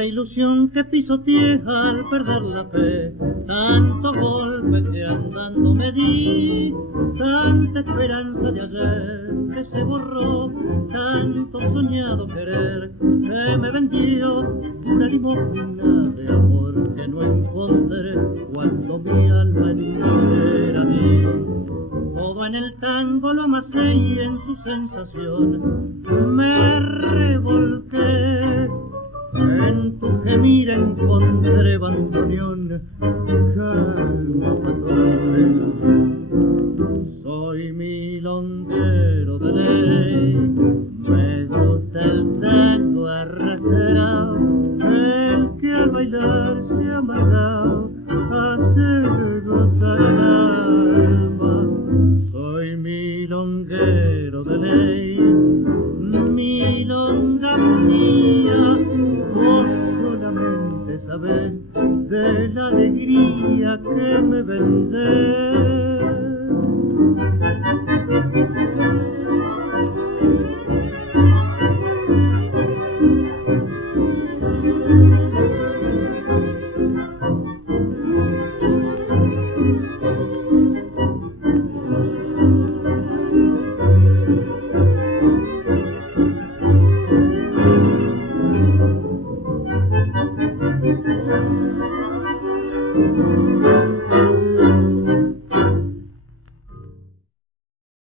Ilusión que pisoteé al perder la fe, tanto golpe que andando me di, tanta esperanza de ayer que se borró, tanto soñado querer que me vendió, una limosna de amor que no encontré cuando mi alma entera di. Todo en el tango lo amasé y en su sensación me revolqué. En tu gemir encontré bandoneón, calma patrón. Soy milonguero de ley, me gusta el tango arrastrado, el que al bailar se ha amargado, hace gozar el alma. Soy milonguero de ley, milonga mía, vos solamente sabés de la alegría que me vendés.